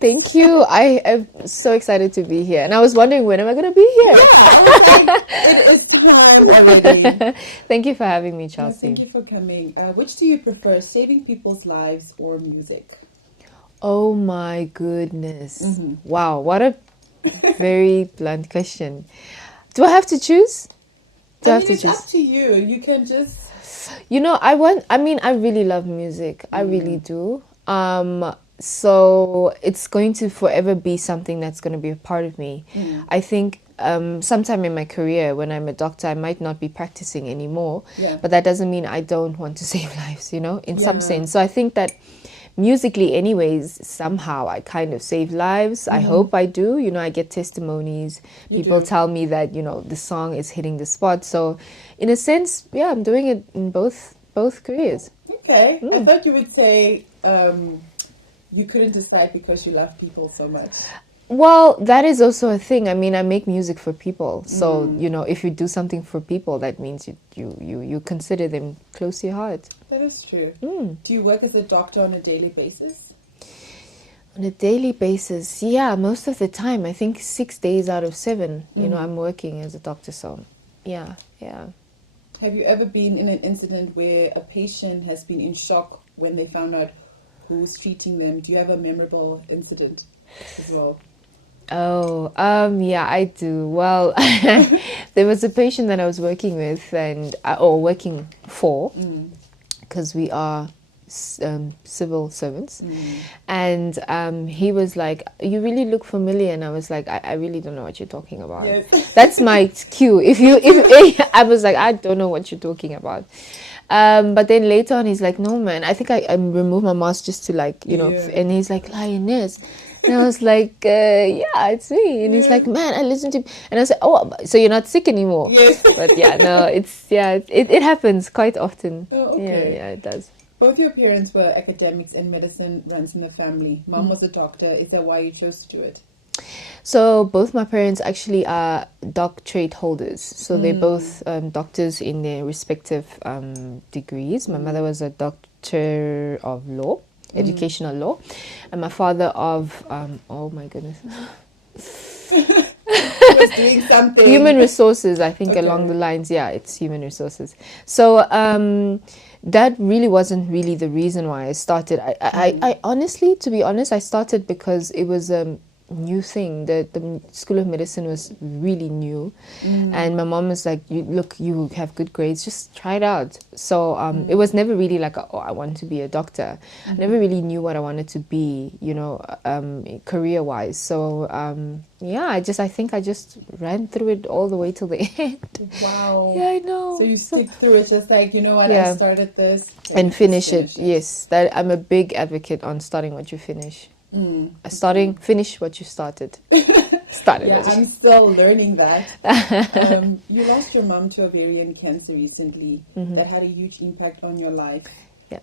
Thank you. I am so excited to be here. And I was wondering, when am I going to be here? I was like, it is time already. Thank you for having me, No, thank Chelsea. you for coming. Which do you prefer, saving people's lives or music? Oh my goodness. Mm-hmm. Wow, what a very blunt question. Do I have to choose? Do I I have mean, to it's up choose? to you. You can just. I really love music. I really do. So it's going to forever be something that's going to be a part of me. Mm. I think sometime in my career, when I'm a doctor, I might not be practicing anymore, Yeah. but that doesn't mean I don't want to save lives, in some Yeah. sense. So I think that musically, anyways, somehow I kind of save lives. I Mm-hmm. hope I do. I get testimonies. You People do. tell me that, the song is hitting the spot. So in a sense, yeah, I'm doing it in both careers. Okay. I thought you would say you couldn't decide because you love people so much. Well, that is also a thing. I mean, I make music for people. So, Mm. if you do something for people, that means you consider them close to your heart. That is true. Mm. Do you work as a doctor on a daily basis? On a daily basis, yeah, most of the time. I think 6 days out of 7, Mm-hmm. I'm working as a doctor. So, yeah, yeah. Have you ever been in an incident where a patient has been in shock when they found out who's treating them? Do you have a memorable incident as well? Oh, yeah, I do. Well, there was a patient that I was working with or working for, Mm. because we are civil servants. Mm. And he was like, "You really look familiar." And I was like, I really don't know what you're talking about. Yes. That's my cue. If I was like, I don't know what you're talking about. But then later on, he's like, "No, man, I think I removed my mask just to, like, Yeah. and he's like, "Lioness." And I was like, "Yeah, it's me." And he's Yeah. like, "Man, I listened to," and I said, "Oh, so you're not sick anymore?" Yes. But yeah, no, it happens quite often. Oh, Yeah, okay. yeah, it does. Both your parents were academics and medicine runs in the family. Mom Mm-hmm. was a doctor. Is that why you chose to do it? So both my parents actually are doctorate holders. So they're both doctors in their respective degrees. My mother was a doctor of law, educational law, and my father of oh my goodness, He was doing something. human resources. I think Okay. along the lines, yeah, it's human resources. So that really wasn't really the reason why I started. I honestly, to be honest, I started because it was a new thing. The School of Medicine was really new, and my mom was like, you have good grades, just try it out. So it was never really like, oh, I want to be a doctor. I never really knew what I wanted to be, career wise. So yeah, I think I just ran through it all the way till the end. Wow. Yeah, I know. So you stick through it, just like, you know what, I Yeah. started this. Okay, And let's finish it. finish Yes, that I'm a big advocate on starting what you finish. Finish what you started. Started Yeah, what I'm you. still learning that. You lost your mom to ovarian cancer recently. That had a huge impact on your life. Yeah.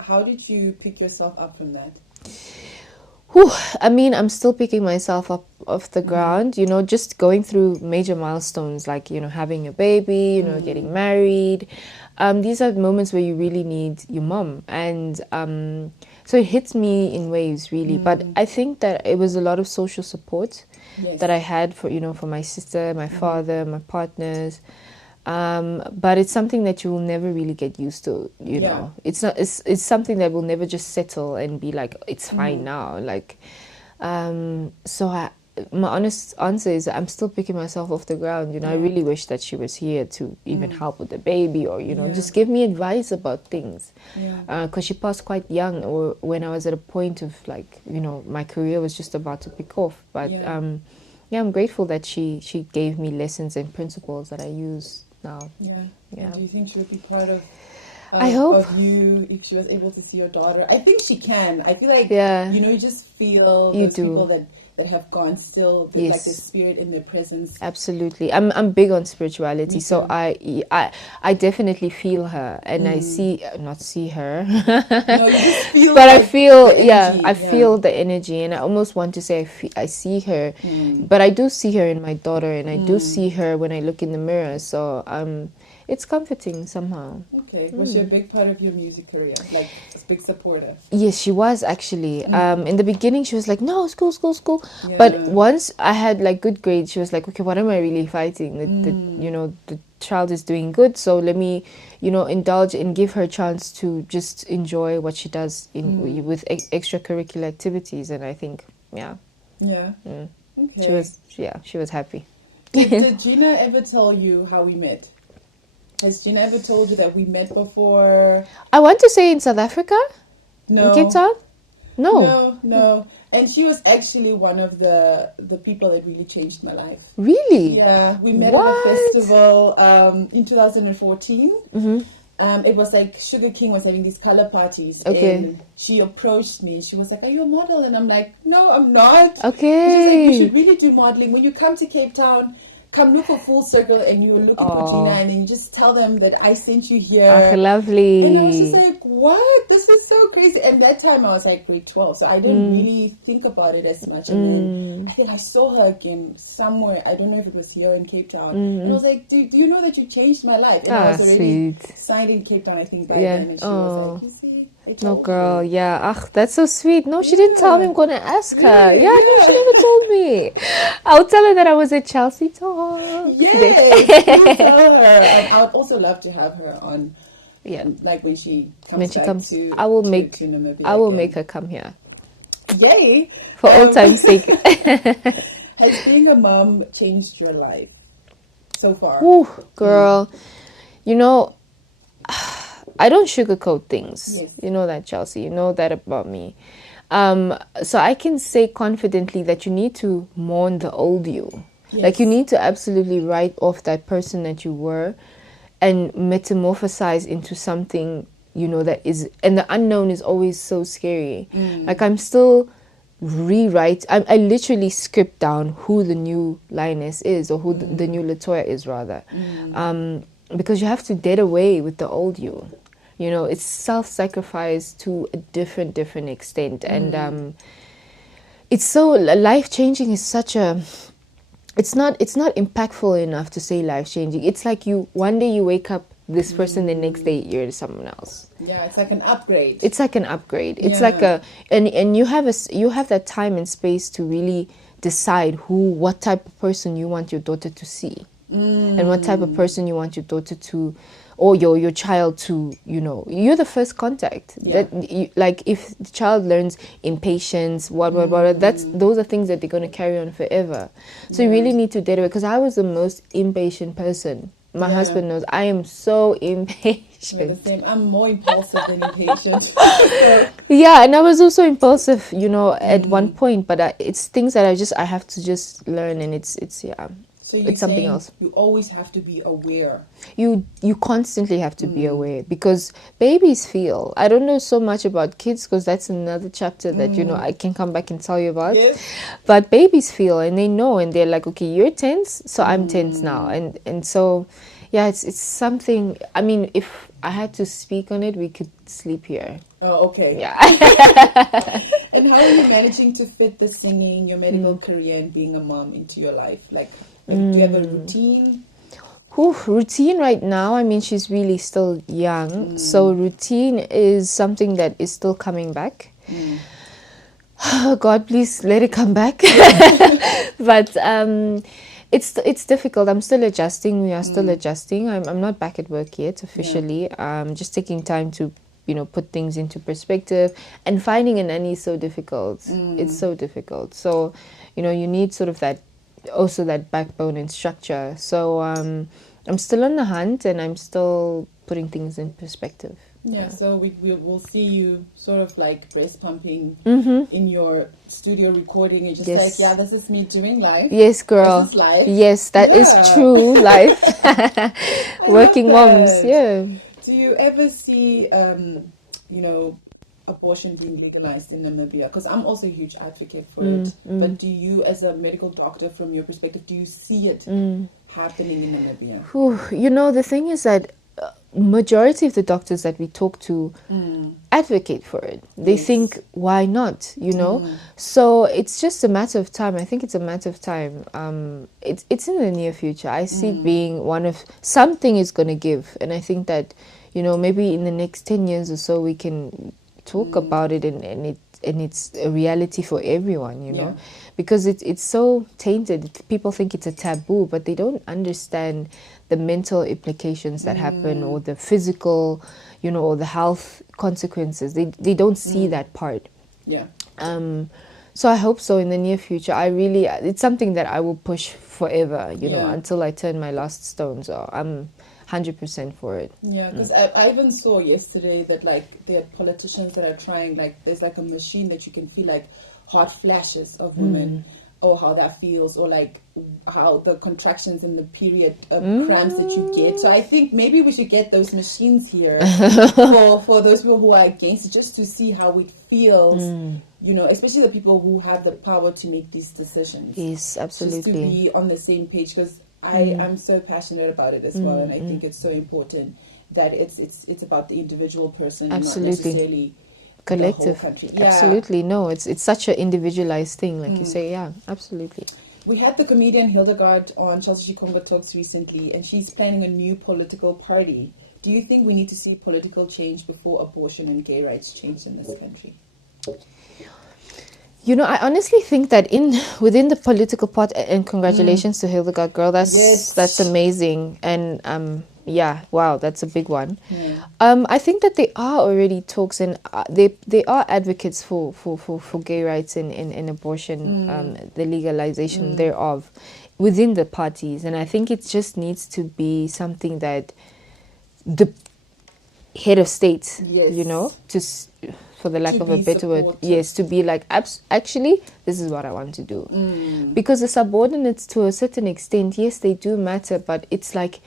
How did you pick yourself up from that? Whew, I mean, I'm still picking myself up off the ground, just going through major milestones like, having a baby, getting married. These are moments where you really need your mom. And so it hits me in waves, really. But I think that it was a lot of social support Yes. that I had for my sister, my father, my partners. But it's something that you will never really get used to, Yeah. know. It's not. It's something that will never just settle and be like, it's fine now. Like, my honest answer is I'm still picking myself off the ground. I really wish that she was here to even help with the baby, or just give me advice about things. Yeah. Because she passed quite young, or when I was at a point of, like, my career was just about to pick off. But yeah, I'm grateful that she gave me lessons and principles that I use now. Yeah. Yeah. And do you think she would be proud of I hope. of you if she was able to see your daughter? I think she can. I feel like Yeah. you just feel You those do. people that have gone still, like Yes. the spirit in their presence. Absolutely, I'm big on spirituality, Me so too. I definitely feel her, and I not see her, No, you just feel but I like feel, the energy, I feel the energy, and I almost want to say I see her, but I do see her in my daughter, and I do see her when I look in the mirror. So it's comforting somehow. Okay. Was she a big part of your music career? Like a big supporter? Yes, she was actually. In the beginning, she was like, "No, school, school, school." Yeah. But once I had like good grades, she was like, "Okay, what am I really fighting? The child is doing good, so let me, indulge and give her a chance to just enjoy what she does with extracurricular activities." And I think, yeah, Yeah. Okay. she was happy. Did Gina ever tell you how we met? Has Gina ever told you that we met before? I want to say in South Africa, No. in Cape Town. No, No. And she was actually one of the people that really changed my life. really. Yeah, we met What? at a festival in 2014. Mm-hmm. It was like Sugar King was having these color parties. Okay. And she approached me. She was like, "Are you a model?" And I'm like, "No, I'm not." Okay. She's like, "You should really do modeling. When you come to Cape Town, come look for Full Circle and you will look for Gina and then you just tell them that I sent you here." Oh, lovely. And I was just like, what? This was so crazy. And that time I was like grade 12, so I didn't really think about it as much. And then I think I saw her again somewhere. I don't know if it was here in Cape Town. And I was like, do you know that you changed my life? And I was already signed in Cape Town, I think, by then. And she was like, you see, I told No, girl, you. yeah. That's so sweet. No, she didn't tell me. I'm going to ask her. Yeah, no, she never told me. I'll tell her that I was at Chelsea Talk. Yes, please tell her. And I would also love to have her on. Yeah. Like when she comes back to I will Namibia make her come here. Yay! For all time's sake. Has being a mom changed your life so far? Ooh, girl. I don't sugarcoat things. Yes. You know that, Chelsea. You know that about me. So I can say confidently that you need to mourn the old you. Yes. Like you need to absolutely write off that person that you were and metamorphosize into something, that is, and the unknown is always so scary. Like I'm still I literally script down who the new Lioness is or who the new Latoya is rather. Because you have to dead away with the old you. It's self-sacrifice to a different extent. And it's so life-changing is such a... It's not impactful enough to say life-changing. It's like one day you wake up this person, the next day you're someone else. Yeah, it's like an upgrade. It's like an upgrade. It's like and you have that time and space to really decide what type of person you want your daughter to see. And what type of person you want your daughter to, or your child to, you're the first contact. Yeah. Like if the child learns impatience, those are things that they're going to carry on forever. So you really need to date it, because I was the most impatient person. My husband knows I am so impatient. We're the same. I'm more impulsive than impatient. Yeah, and I was also impulsive, at one point, but it's things that I have to just learn, and it's So it's something else. You always have to be aware. You constantly have to be aware, because babies feel. I don't know so much about kids, because that's another chapter that I can come back and tell you about. Yes. But babies feel, and they know, and they're like, okay, you're tense, so I'm tense now, and so yeah, it's something. I mean, if I had to speak on it, we could sleep here. Oh, okay. Yeah. And how are you managing to fit the singing, your medical career, and being a mom into your life? Like do you have a routine? Routine right now, I mean, she's really still young, so routine is something that is still coming back. God, please let it come back. But it's difficult. I'm still adjusting. We are still adjusting. I'm not back at work yet officially. Just taking time to put things into perspective, and finding a nanny is so difficult. It's so difficult. So you need sort of that backbone and structure. So I'm still on the hunt, and I'm still putting things in perspective. Yeah, so we will see you sort of like breast pumping in your studio recording, and just like, yeah, this is me doing live. Yes, girl. This is live. Yes, that is true life. Working moms, yeah. Do you ever see, abortion being legalized in Namibia? Because I'm also a huge advocate for it. But do you, as a medical doctor, from your perspective, do you see it happening in Namibia? The thing is that majority of the doctors that we talk to advocate for it. They think, why not, you know? So it's just a matter of time. I think it's a matter of time. It's in the near future. I see it being one of, something is going to give. And I think that, you know, maybe in the next 10 years or so, we can talk about it, and it's a reality for everyone, you know, because it's so tainted. People think it's a taboo, but they don't understand the mental implications that happen, or the physical, you know, or the health consequences. They don't see that part. Yeah. So I hope so in the near future. It's something that I will push forever, you know, until I turn my last stone. So I'm 100% for it. Yeah, because I even saw yesterday that, like, there are politicians that are trying, like, there's like a machine that you can feel like hot flashes of women, or how that feels, or like how the contractions in the period cramps that you get. So I think maybe we should get those machines here for those people who are against it, just to see how it feels, you know, especially the people who have the power to make these decisions. Yes, absolutely. Just to be on the same page, because I'm so passionate about it as well, and I think it's so important that it's about the individual person, absolutely, not necessarily collective. The whole country. Absolutely, no, it's such an individualized thing, like you say. Yeah, absolutely. We had the comedian Hildegard on Chelsi Shikongo Talks recently, and she's planning a new political party. Do you think we need to see political change before abortion and gay rights change in this country? You know, I honestly think that within the political part, and congratulations to Hildegard, girl, that's amazing, and yeah, wow, that's a big one. I think that there are already talks, and they are advocates for gay rights and abortion, the legalization thereof within the parties, and I think it just needs to be something that the head of state, you know, just for the lack of a better word, to be like, actually, this is what I want to do. Because the subordinates, to a certain extent, yes, they do matter, but it's like,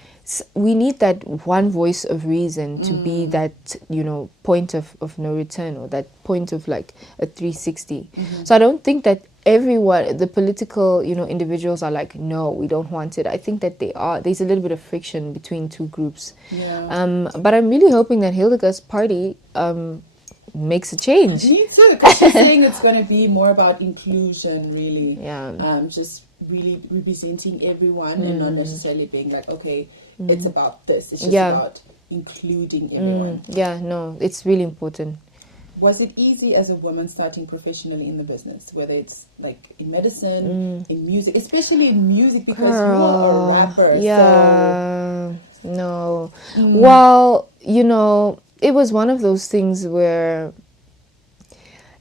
we need that one voice of reason to be that, you know, point of no return, or that point of like a 360. So I don't think that everyone, the political, you know, individuals are like, no, we don't want it. I think that there's a little bit of friction between two groups. But I'm really hoping that Hildegard's party makes a change. Me too, because she's saying it's going to be more about inclusion, really. Just really representing everyone, and not necessarily being like, okay, it's about this. It's just about including everyone. No, it's really important. Was it easy as a woman starting professionally in the business, whether it's like in medicine, in music, especially in music, because you are a rapper? No. Well, you know, it was one of those things where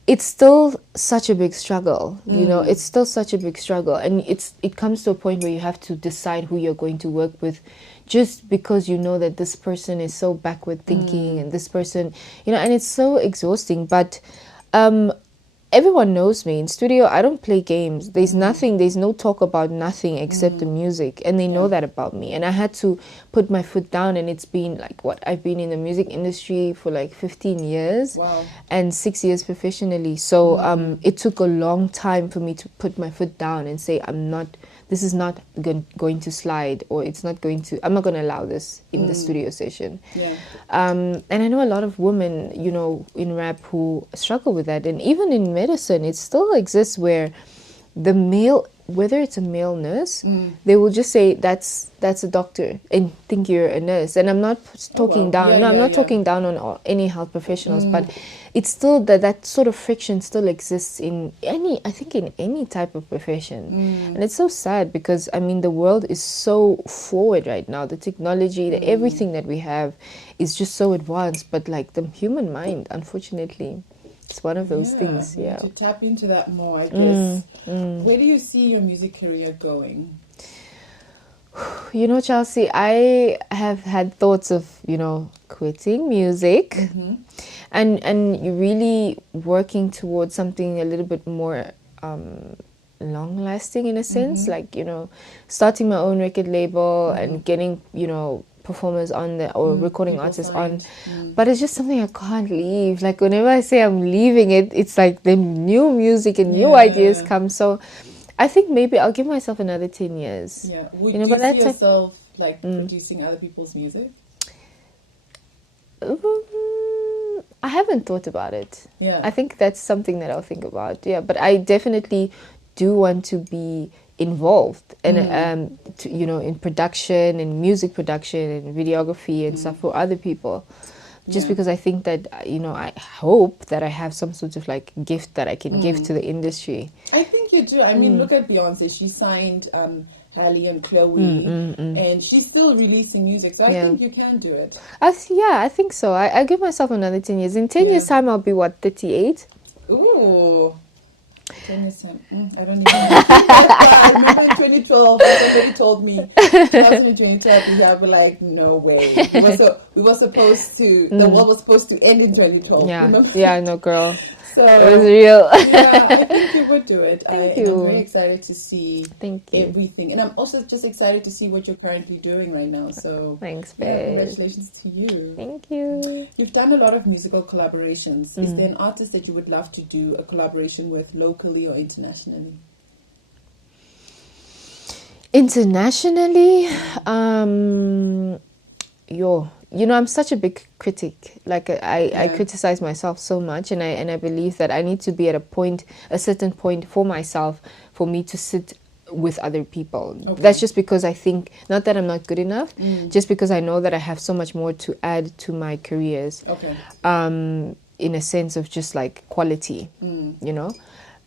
it's still such a big struggle, you know, it's still such a big struggle. And it comes to a point where you have to decide who you're going to work with, just because you know that this person is so backward thinking, and this person, you know, and it's so exhausting. But everyone knows me in studio. I don't play games. There's no talk about nothing except the music, and they know that about me. And I had to put my foot down, and it's been like, I've been in the music industry for like 15 years and 6 years professionally. So it took a long time for me to put my foot down and say, this is not going to slide, or I'm not going to allow this in the studio session. And I know a lot of women, you know, in rap who struggle with that. And even in medicine, it still exists where the male, whether it's a male nurse, they will just say that's a doctor and think you're a nurse. And I'm not talking down. I'm not talking down on any health professionals, but it's still that sort of friction still exists in any type of profession. And it's so sad, because I mean, the world is so forward right now. The technology, everything that we have is just so advanced, but like the human mind, unfortunately, it's one of those things. We need to tap into that more, I guess. Where do you see your music career going? You know, Chelsea, I have had thoughts of, you know, quitting music and you really working towards something a little bit more long lasting, in a sense, like, you know, starting my own record label and getting, you know, performers on there, or recording artists on. But it's just something I can't leave. Like, whenever I say I'm leaving it, it's like the new music and new ideas come. So I think maybe I'll give myself another 10 years. Would you see yourself like producing other people's music? I haven't thought about it. Yeah. I think that's something that I'll think about. Yeah, but I definitely do want to be involved and in production and music production and videography and stuff for other people. Just because I think that I hope that I have some sort of like gift that I can give to the industry. I think you do. I mean, look at Beyonce. She signed Halle and Chloe, and she's still releasing music. So I think you can do it. I think so. I give myself another 10 years. In 10 years' time, I'll be, 38? Ooh. 10 years time. I don't even know. I remember 2012. Somebody told me 2012. We have like, no way. We were supposed to. The world was supposed to end in 2012. Yeah, remember? yeah, no, girl. So it was real. Yeah, I think you would do it. Thank you. I'm very excited to see Thank you. everything, and I'm also just excited to see what you're currently doing right now. So thanks, babe. Congratulations to you. Thank you. You've done a lot of musical collaborations. Is there an artist that you would love to do a collaboration with locally or internationally? Internationally, I'm such a big critic. Like I criticize myself so much, and I believe that I need to be at a certain point for myself for me to sit with other people. Okay. That's just because I think, not that I'm not good enough, just because I know that I have so much more to add to my careers. Okay. In a sense of just like quality,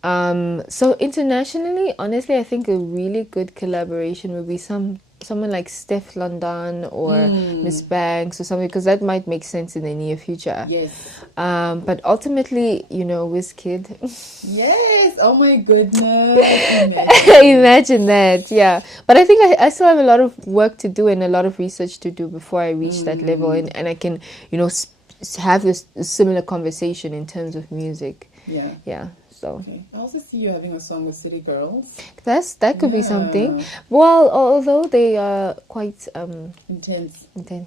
So internationally, honestly, I think a really good collaboration would be someone like Steph London or Miss Banks or something, because that might make sense in the near future. Yes. But ultimately, Wizkid. Yes. Oh my goodness. Imagine that. Yeah. But I think I still have a lot of work to do and a lot of research to do before I reach that level, and I can, have this similar conversation in terms of music. Yeah. Yeah. So okay. I also see you having a song with City Girls. That could be something. Well, although they are quite intense. They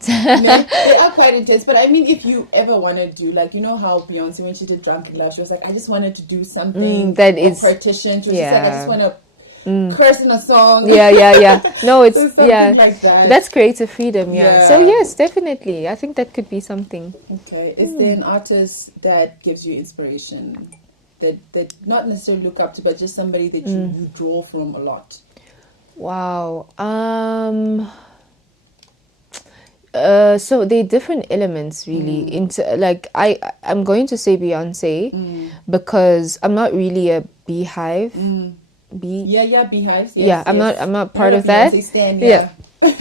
are quite intense. But I mean, if you ever want to do, like, how Beyonce, when she did Drunk in Love, she was like, I just wanted to do something that is partition. She was just like, I just want to curse in a song. Yeah. No, it's like that. That's creative freedom. Yeah. So yes, definitely. I think that could be something. Okay. Is there an artist that gives you inspiration? That not necessarily look up to, but just somebody that you draw from a lot? Wow. So there are different elements really into, like, I'm going to say Beyonce because I'm not really a Beehive. Beehives. Yes, I'm not part of that. Stan,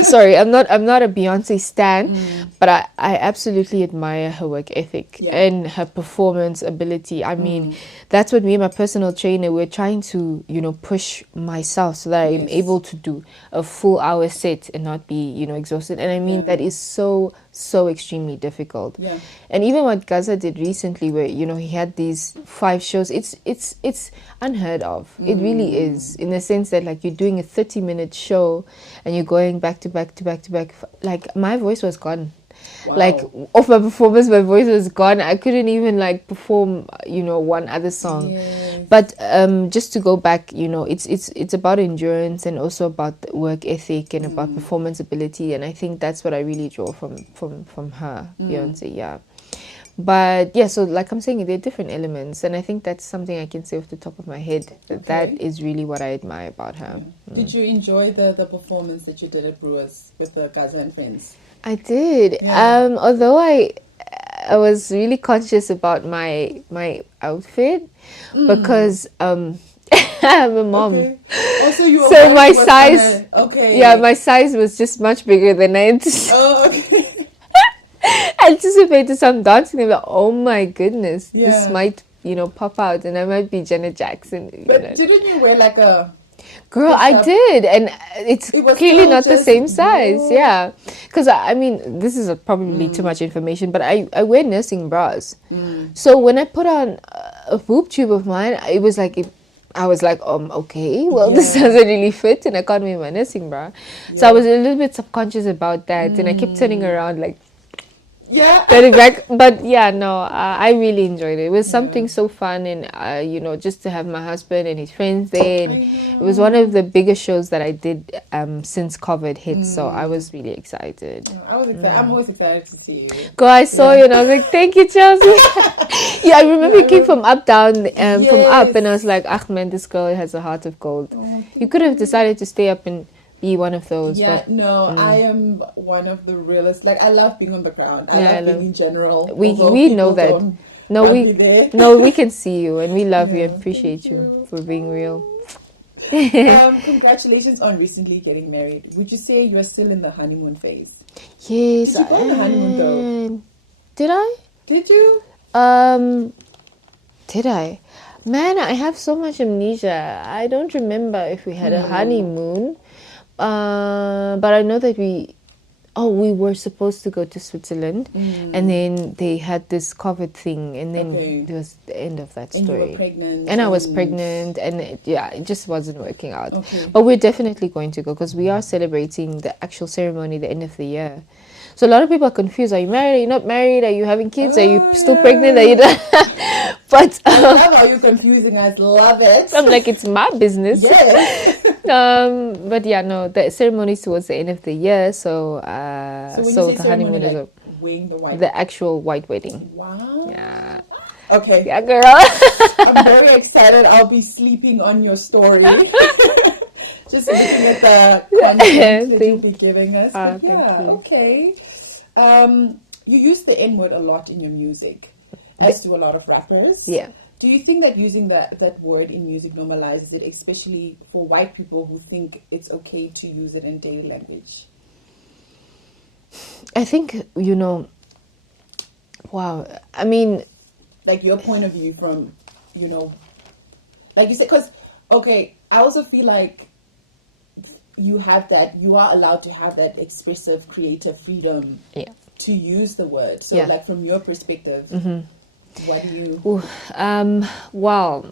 Sorry, I'm not a Beyonce stan, but I absolutely admire her work ethic and her performance ability. I mean, that's what me and my personal trainer, we're trying to, push myself so that I'm able to do a full hour set and not be, exhausted. And I mean, that is so extremely difficult. Yeah. And even what Gaza did recently, where, he had these 5 shows, it's unheard of. It really is, in the sense that, like, you're doing a 30-minute show and you're going back to back to back to back. Like, my voice was gone. Wow. Like, off my performance, my voice was gone. I couldn't even, like, perform, one other song. Yes. But just to go back, it's about endurance and also about work ethic and about performance ability. And I think that's what I really draw from her, Beyonce. Yeah. But yeah, so like I'm saying, there are different elements, and I think that's something I can say off the top of my head. That is really what I admire about her. Did you enjoy the performance that you did at Brewers with the Gaza and Friends? I did. Yeah. Although I was really conscious about my outfit because I'm a mom. Okay. Also, you were so my size. Okay. Yeah, my size was just much bigger than I anticipated. Oh, okay. Anticipated. So I'm dancing. I'm like, oh my goodness, this might pop out, and I might be Janet Jackson. But didn't you wear like a? Girl, I did, and it's clearly not the same size. Yeah, because I mean, this is probably too much information, but I wear nursing bras. So when I put on a boob tube of mine, it was like I was like, okay, well, this doesn't really fit, and I can't wear my nursing bra. So I was a little bit subconscious about that, and I kept turning around like, Yeah. Getting back, but yeah, no, I really enjoyed it. It was something so fun, and just to have my husband and his friends there. And it was one of the biggest shows that I did since COVID hit, so I was really excited. I was excited. I'm always excited to see you. Go, I saw you, and I was like, "Thank you, Chelsea." Yeah, I remember you came from up, down, from up, and I was like, "Ah, man, this girl has a heart of gold." You could have decided to stay up and be one of those. Yeah, but, no, I am one of the realest. Like, I love being on the ground. I love being in general. We know that. No, we can see you, and we love you and appreciate you for being real. Congratulations on recently getting married. Would you say you're still in the honeymoon phase? Yes. Did you go on the honeymoon though? Did I? Did you? Did I? Man, I have so much amnesia. I don't remember if we had a honeymoon. But I know that we were supposed to go to Switzerland, and then they had this COVID thing, and then it was the end of that story. And you were pregnant. And I was pregnant, and it just wasn't working out. But we're definitely going to go, because we are celebrating the actual ceremony the end of the year. So a lot of people are confused. Are you married? Are you not married? Are you having kids? Are you still pregnant? Are you But I love how you're confusing us. Love it. I'm like, it's my business. Yes. But yeah, no, the ceremony is towards the end of the year. So the honeymoon is the actual white wedding. Wow. Yeah. Okay. Yeah, girl. I'm very excited. I'll be sleeping on your story. Just looking at the content that you'll be giving us. But yeah, okay. You use the N word a lot in your music, as do a lot of rappers. Yeah. Do you think that using that word in music normalizes it, especially for white people who think it's okay to use it in daily language? I think, wow. I mean, like your point of view from, like you said, because, okay, I also feel like you are allowed to have that expressive, creative freedom to use the word. So, like, from your perspective, what do you... Wow.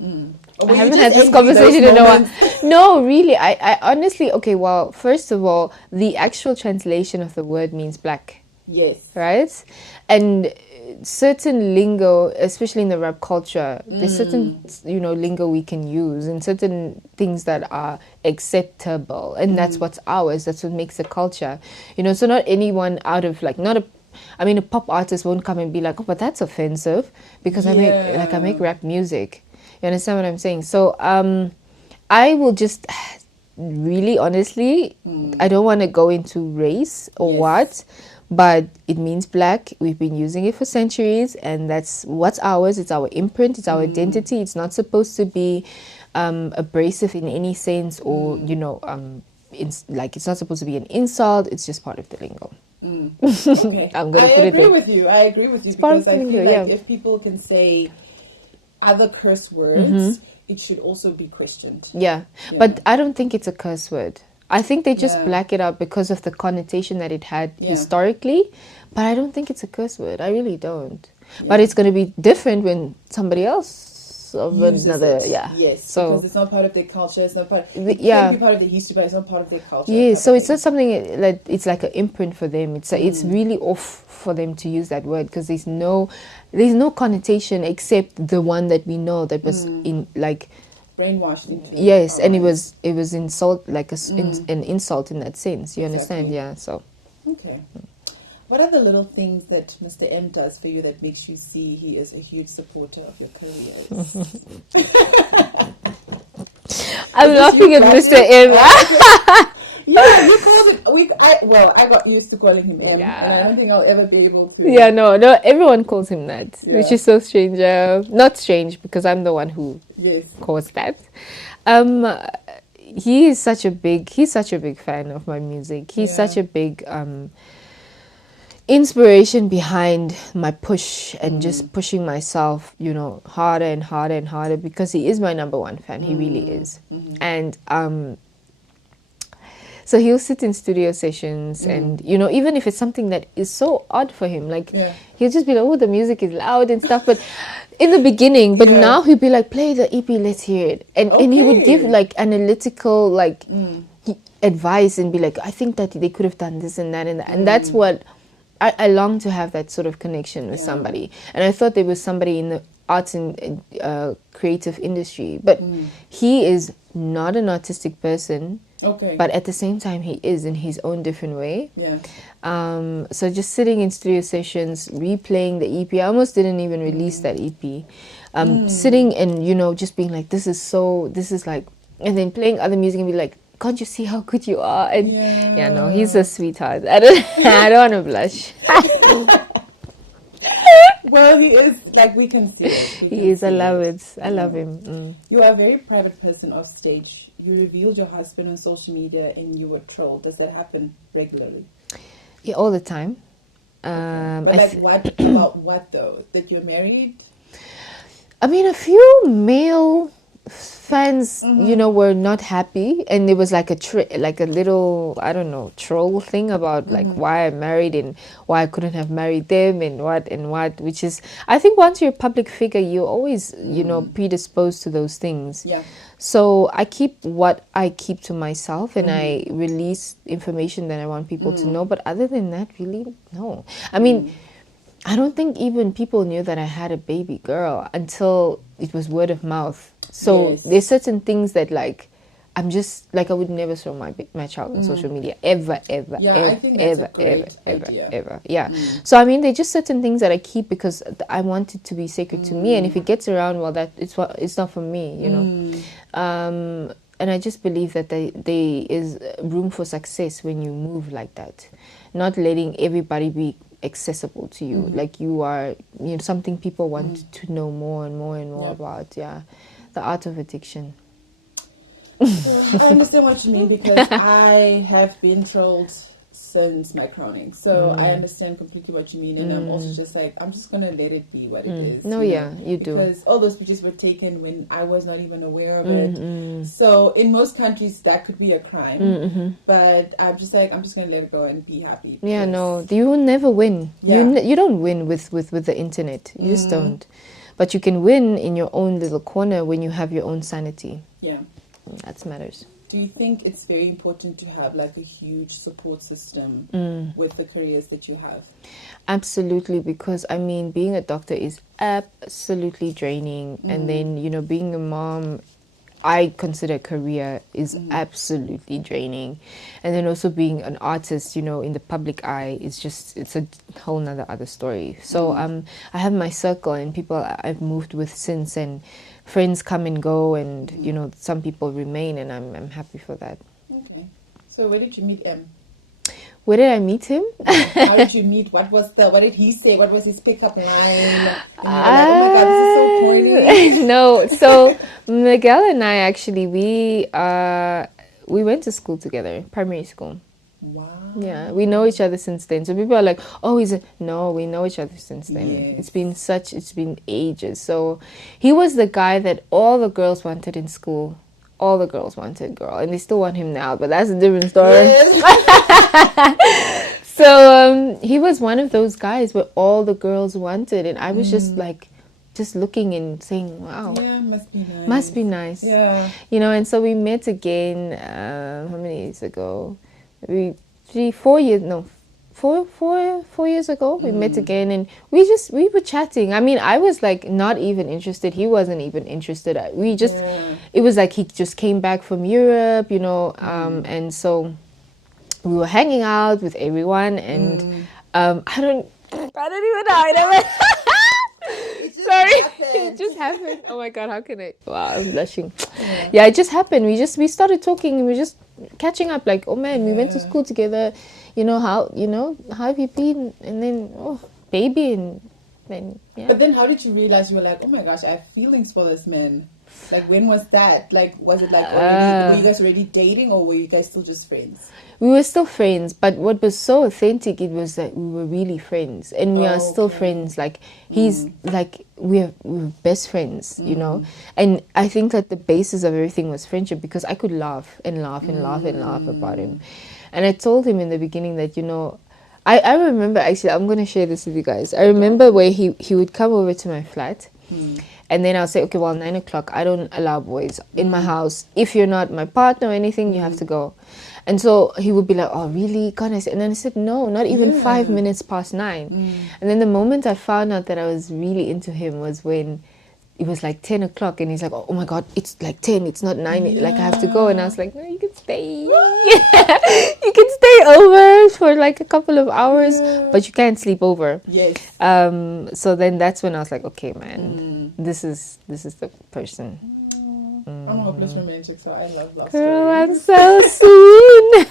I haven't had this conversation in a while. No, really. I honestly... Okay, well, first of all, the actual translation of the word means black. Yes. Right? And certain lingo, especially in the rap culture, there's certain lingo we can use, and certain things that are acceptable, and that's what's ours. That's what makes a culture. So not anyone out of a pop artist won't come and be like, oh, but that's offensive, because I make rap music. You understand what I'm saying? So I will just really honestly, I don't want to go into race or what. But it means black. We've been using it for centuries, and that's what's ours. It's our imprint. It's our identity. It's not supposed to be abrasive in any sense, or it's not supposed to be an insult. It's just part of the lingo. Okay. I'm gonna put it there. I agree with you because I feel like if people can say other curse words, it should also be questioned. Yeah, but I don't think it's a curse word. I think they just black it out because of the connotation that it had historically, but I don't think it's a curse word. I really don't. But it's going to be different when somebody else of another, Yes, so because it's not part of their culture. It's not part. It can be part of their history, but it's not part of their culture. Yeah, so it's not something like it's like an imprint for them. It's it's really off for them to use that word because there's no connotation except the one that we know that was in like. Brainwashed into yes, and it was insult, like an insult in that sense. You understand? Yeah. So. Okay. What are the little things that Mr. M does for you that makes you see he is a huge supporter of your careers? I'm laughing at Mr. M. Yeah, you called it. I got used to calling him M, and I don't think I'll ever be able to. Yeah, no, everyone calls him that, which is so strange. Not strange because I'm the one who calls that. He's such a big fan of my music. He's such a big inspiration behind my push and just pushing myself, harder and harder and harder because he is my number one fan. He really is, and so he'll sit in studio sessions and, even if it's something that is so odd for him, like he'll just be like, oh, the music is loud and stuff. But in the beginning, now he'll be like, play the EP, let's hear it. And he would give like analytical, advice and be like, I think that they could have done this and that and that. And that's what I long to have that sort of connection with somebody. And I thought there was somebody in the arts and creative industry, but he is not an artistic person. Okay. But at the same time, he is in his own different way. Yeah. So just sitting in studio sessions, replaying the EP. I almost didn't even release that EP. Sitting and, you know, just being like, this is like, and then playing other music and be like, can't you see how good you are? And yeah, no, he's a sweetheart. I don't want to blush. Well, he is, like, we can see it. He is. I love it. I love him. You are a very private person off stage. You revealed your husband on social media and you were trolled. Does that happen regularly? Yeah, all the time. But like, what about what though? That you're married? I mean, a few male fans, you know, were not happy, and there was like a little, I don't know, troll thing about like why I married and why I couldn't have married them and what, which is, I think once you're a public figure, you're always, you know, predisposed to those things. Yeah. So I keep what I keep to myself, and I release information that I want people to know. But other than that, really, no. I mean, I don't think even people knew that I had a baby girl until it was word of mouth. So there's certain things that, like, I'm just like, I would never show my child on social media ever. Yeah, ever, I think that's ever, a great idea. ever. Yeah. So I mean, they're just certain things that I keep because I want it to be sacred to me. And if it gets around, well, it's not for me, you know. And I just believe that there is room for success when you move like that, not letting everybody be accessible to you. Like you are, you know, something people want to know more and more and more about. Yeah, the art of addiction. I understand what you mean because I have been trolled since my crowning, so I understand completely what you mean, and I'm also just like, I'm just gonna let it be what it is. No, you do, because all those pictures were taken when I was not even aware of it. So in most countries that could be a crime, but I'm just like, I'm just gonna let it go and be happy. Yeah, no, you will never win. You don't win with the internet. You just don't. But you can win in your own little corner when you have your own sanity. Yeah, that matters. Do you think it's very important to have like a huge support system with the careers that you have? Absolutely, because I mean, being a doctor is absolutely draining, and then, you know, being a mom, I consider career is absolutely draining, and then also being an artist, you know, in the public eye is just, it's a whole nother other story. So I have my circle and people I've moved with since, and friends come and go, and you know, some people remain, and I'm happy for that. Okay. So where did you meet M? Where did I meet him? How did you meet? What did he say? What was his pickup line? And you were like, oh my god, this is so corny. No, so Miguel and I actually, we went to school together, primary school. Wow. Yeah, we know each other since then. So people are like, oh, no, we know each other since then. Yes. It's been ages. So he was the guy that all the girls wanted in school. All the girls wanted girl, and they still want him now, but that's a different story. Yes. So he was one of those guys where all the girls wanted, and I was just like, just looking and saying, wow. Yeah, must be nice. Must be nice. Yeah. You know, and so we met again, how many years ago? Maybe 4 years ago we met again, and we were chatting. I mean, I was like not even interested, he wasn't even interested. It was like he just came back from Europe, you know, and so we were hanging out with everyone, and I don't even know. It just happened. Oh my god, how can I? Wow, I'm blushing. Yeah, it just happened. We started talking, and we just catching up, like, oh man, we went to school together, how have you been? And then, oh, baby, and then But then how did you realize, you were like, oh my gosh, I have feelings for this man? Like, when was that? Like, was it like already, were you guys already dating, or were you guys still just friends? We were still friends, but what was so authentic, it was that we were really friends, and we are still friends. Like, he's like, we're best friends, you know. And I think that the basis of everything was friendship, because I could laugh and laugh and laugh and laugh about him. And I told him in the beginning that, you know, I remember, actually, I'm going to share this with you guys. I remember where he would come over to my flat, And then I'll say, okay, well, 9 o'clock, I don't allow boys in my house. If you're not my partner or anything, you have to go. And so he would be like, oh, really? Can't I say? And then I said, no, not even 5 minutes past 9. And then the moment I found out that I was really into him was when it was like 10 o'clock, and he's like, oh my God, it's like 10, it's not 9, like I have to go. And I was like, no, you can stay. You can stay over for like a couple of hours, but you can't sleep over. Yes. So then that's when I was like, okay, man, this is the person. I'm a hopeless romantic, so I love love Girl, stories. I'm so soon.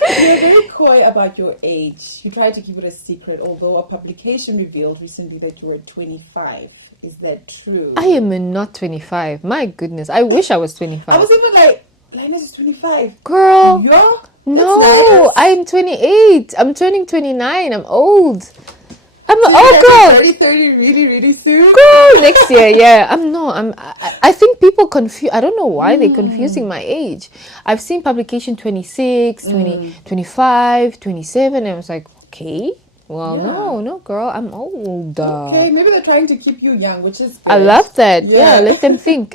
You're very coy about your age. You try to keep it a secret, although a publication revealed recently that you were 25. Is that true? I am not 25. My goodness, I wish I was 25. I was even like, Lioness is 25. Girl, Yeah? no, I'm 28. I'm turning 29. I'm old. I'm an So old you're girl. 30 really, really soon? Girl, next year, yeah. I think people confuse. I don't know why they're confusing my age. I've seen publication 26, 20, 25, 27, and I was like, okay. Well, no, girl, I'm old. Okay, maybe they're trying to keep you young, which is good. I love that. Yeah, let them think.